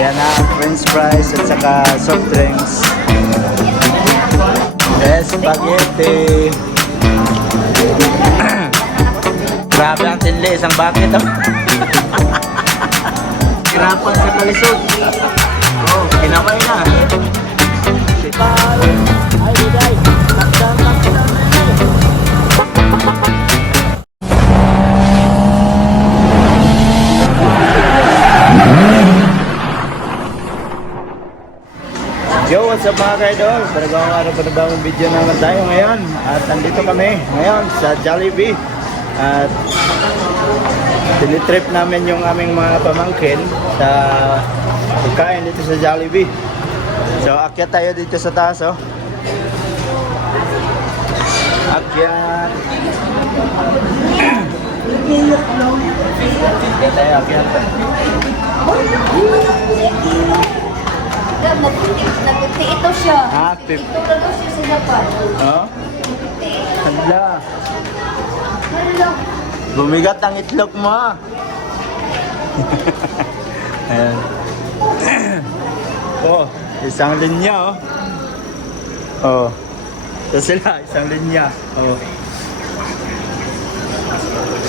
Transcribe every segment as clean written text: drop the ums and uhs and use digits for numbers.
Ayan na, french fries at saka soft drinks. Spaghetti. Grabe ang tinli, isang bucket oh. Hirapan sa kalisod. Oh, kinamay na. Ay, diday. Takdan na Yo, what's up mga ka-idol? Panibagong video naman tayo ngayon. At nandito kami ngayon sa Jollibee. At tinitrip namin yung aming mga pamangkin sa pagkain dito sa Jollibee. So akyat tayo dito sa taas oh. Akyat. Akyat tayo, akyat. Naputi ito siya. Tip. Ito ka daw siya sa Japan. Oh? Hala. Hello. Bumigat ang itlog mo ah. Ayan. Oh, isang linya oh. Oh. Ito sila, isang linya. Oh.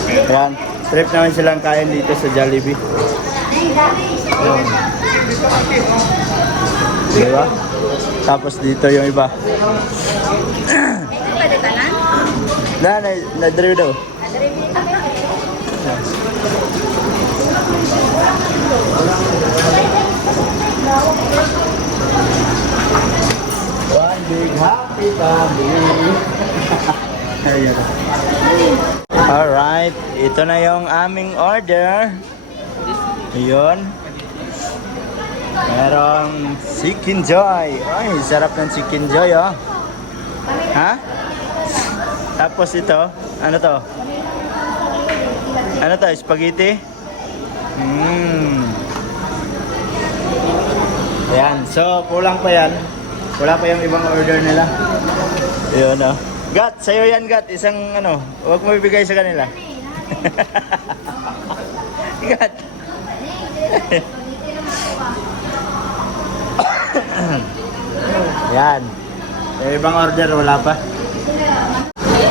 Ayan. Trip naman silang kain dito sa Jollibee. Oh. Diba? Tapos dito yung iba. Na-drive daw. One big happy family. Alright, ito na yung aming order. Ayun. Merong Chicken Joy. Ay, sarap ng Chicken Joy oh. Ha? Tapos ito, ano to? Ano to? Spaghetti? Ayan, so kulang pa yan. Wala pa yung ibang order nila. Ayun oh. Gat, sa'yo yan Gat. Isang ano, huwag mo ibigay sa kanila. Gat. Yan. Yung ibang order wala pa.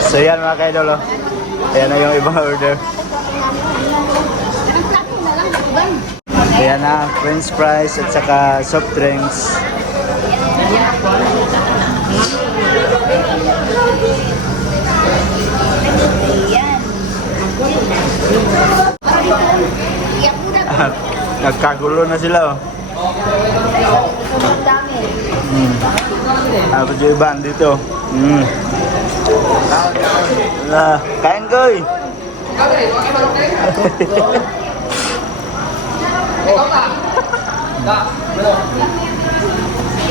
So yan mga ka-idol oh. Ayan na yung ibang order. Ayan na, french fries at saka soft drinks. Nagkagulo na sila oh. Apa yung iba dito? Kain koy!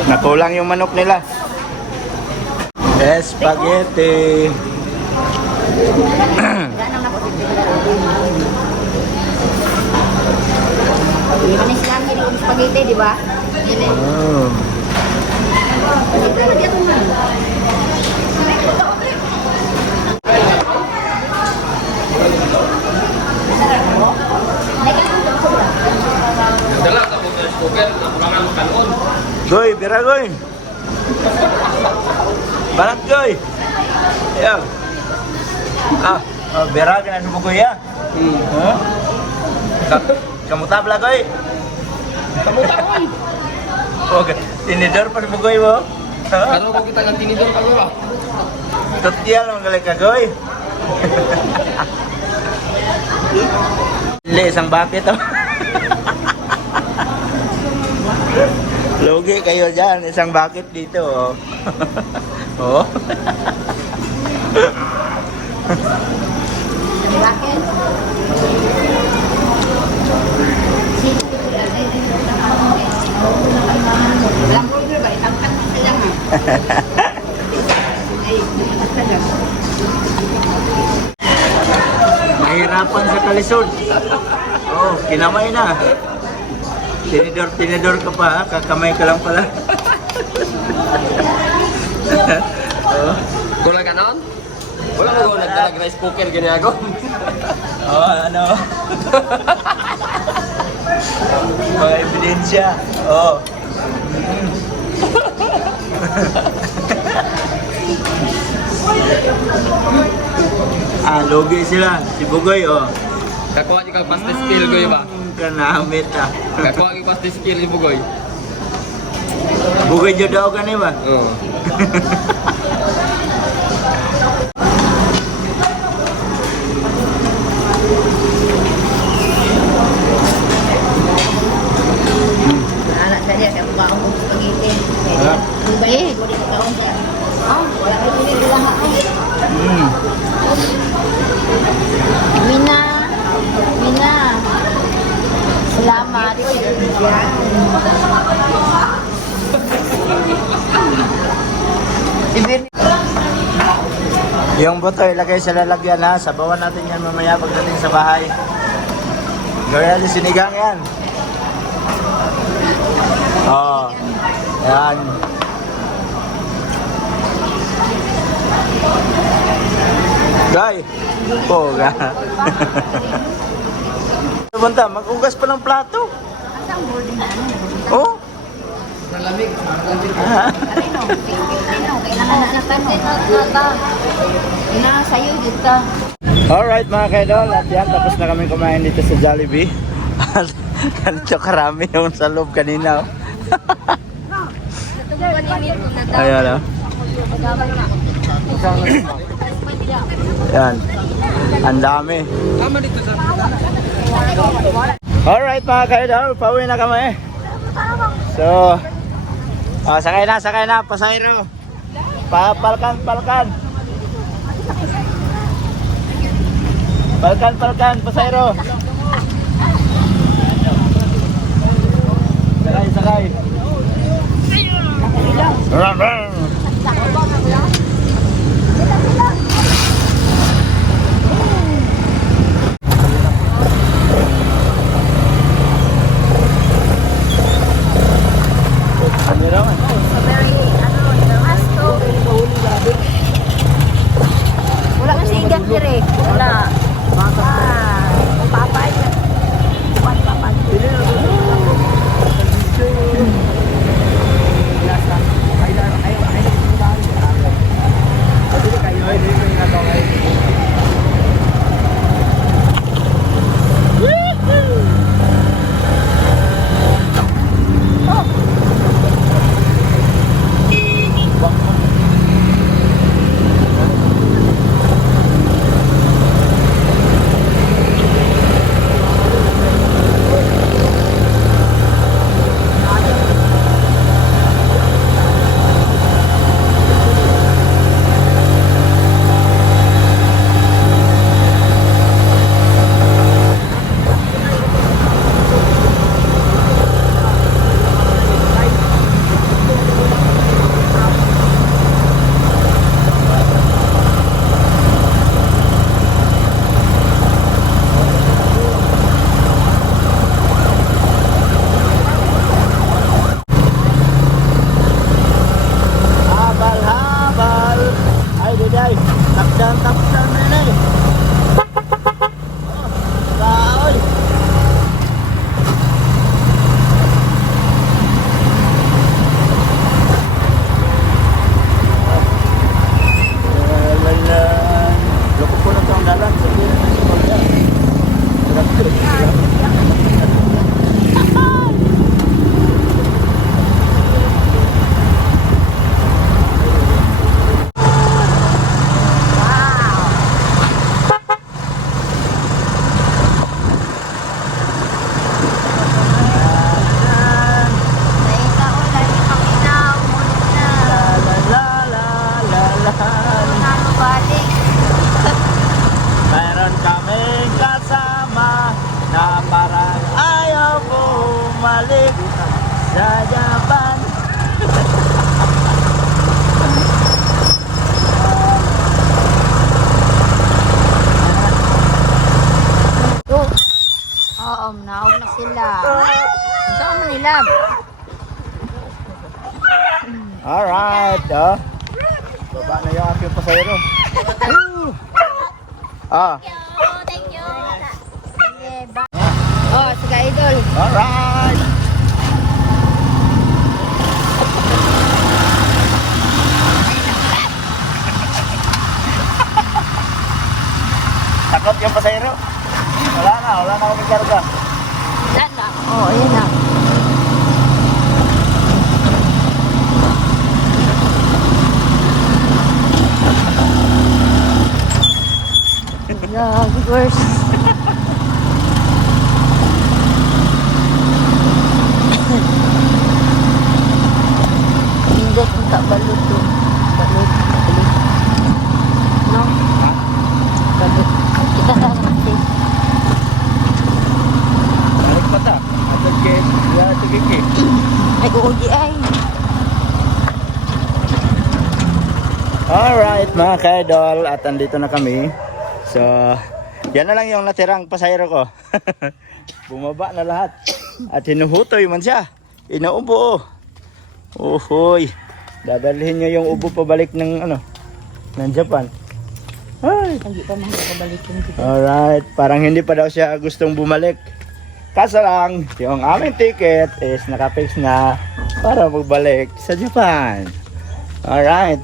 Nakulang yung manok nila. Spaghetti. Manis lang yung spaghetti, di ba? Oh. Goy, bira goy. Balat goy. Ayan. Bira ka na sa bukoy ya. Kamu tabla goy. Kamu takoy. Okay, tinidor pa sa bukoy mo. Ano ko kita ng tinidor ka ba? Tutyal mong galing ka goy. Hindi, isang bucket oh. Lugi kayo dyan, isang bucket dito oh. Oh. Bakit? Lang burger ba? Itangkat ka lang ha. Mahirapan sa kalisod. Oh, kinamay na. Tinidor ka pa ha? Kakamay ka lang pala. Oh. Kulang ka noon? Wala mo nagtalag-rice cooker ganyan ako. Oh, ano? Mga ebidensya. Oo. Logi sila. Si Bugoy, oh. Kakuha niyo kang pastis skill ko ba? Kanamit, Kakuha niyo pastis skill ni Bugoy. Bugoy dyan daw ka ba? Oo. Anak saya kaya buka ang spaghetti. Wala. Ang bayi, kulit ka ang siya. Wala kayo kulit bilang ako. Mina. Mina. Salamat. Yung buto ilagay sa lalagyan ha. Sabawan natin yan mamaya pagdating sa bahay. Gawin natin sinigang yan. Oh. Yan. Guy. Poga. Punta, mag-ugas pa ng plato. Ang boarding na ano? Oh. Nalamig. Karino, kailangan na napansin na ina sa'yo dito. Alright mga kaidol, at yan, tapos na kami kumain dito sa Jollibee. Ganito karami yung sa loob kanina. Oh. Ayan oh. Yan. Ang dami. Tama dito sa... Alright mga kaidol, pauwi na kami. So, sakay na, pasayro. Palkan. Palkan, pasayro. Sakay. Wala kasi igat dire. Wala. Papay. balik sa Japan. Oo, naog na sila. Saan mo nilab? Alright, baba na yung aking pasayro. Thank you. Okay, bye. Oh, sige idol. Alright! Takot yung pasahero. Wala na akong karga. Yan na. Oh, ayan na. Yeah, worse. Hindi kung kabalot to. Balot. No? Balot. Kita na natin. Balik mata. Atag kit. Atag kit. Ay, uudi ay. Alright mga ka-idol. At andito na kami. So, yan na lang yung natirang pasahero ko. Bumaba na lahat. At hinuhutoy man siya. Inuubo. Uhoy. Dadalhin niya yung ubo pabalik ng ng Japan. Ay. Hindi pa makakabalikin kita. Alright. Parang hindi pa daw siya gustong bumalik. Kaso lang, yung aming ticket is nakapix na para magbalik sa Japan. Alright.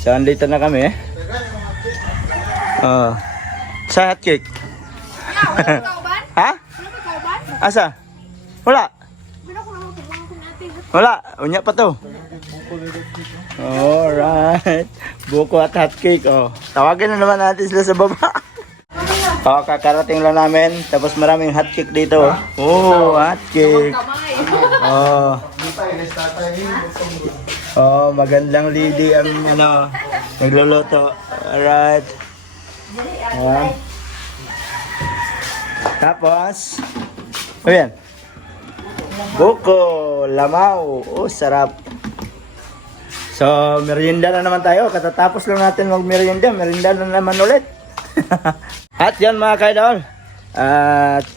So, andito na kami. Sa hotcake. Ha? Asa? Wala. Wala. Unya pa to. Alright. Buko at hotcake. Oh. Tawagin na naman natin sila sa baba. Kakarating lang namin. Tapos maraming hotcake dito. Oh, hotcake. Oh, magandang lady ang nagluluto. Alright. Tapos, ayan. Buko, lamaw. Oh, sarap. So, merienda na naman tayo. Katatapos lang natin mag-merienda. Merienda na naman ulit. At yan mga kaidol. At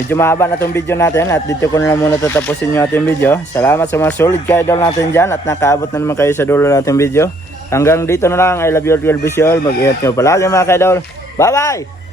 medyo mahaba na itong video natin. At dito ko na muna tatapusin yung ating video. Salamat sa mga solid kaidol natin dyan. At nakaabot na naman kayo sa dulo nating video. Hanggang dito na lang. I love you all. God bless you all. Mag-ingat nyo palagi mga kaidol. Bye-bye!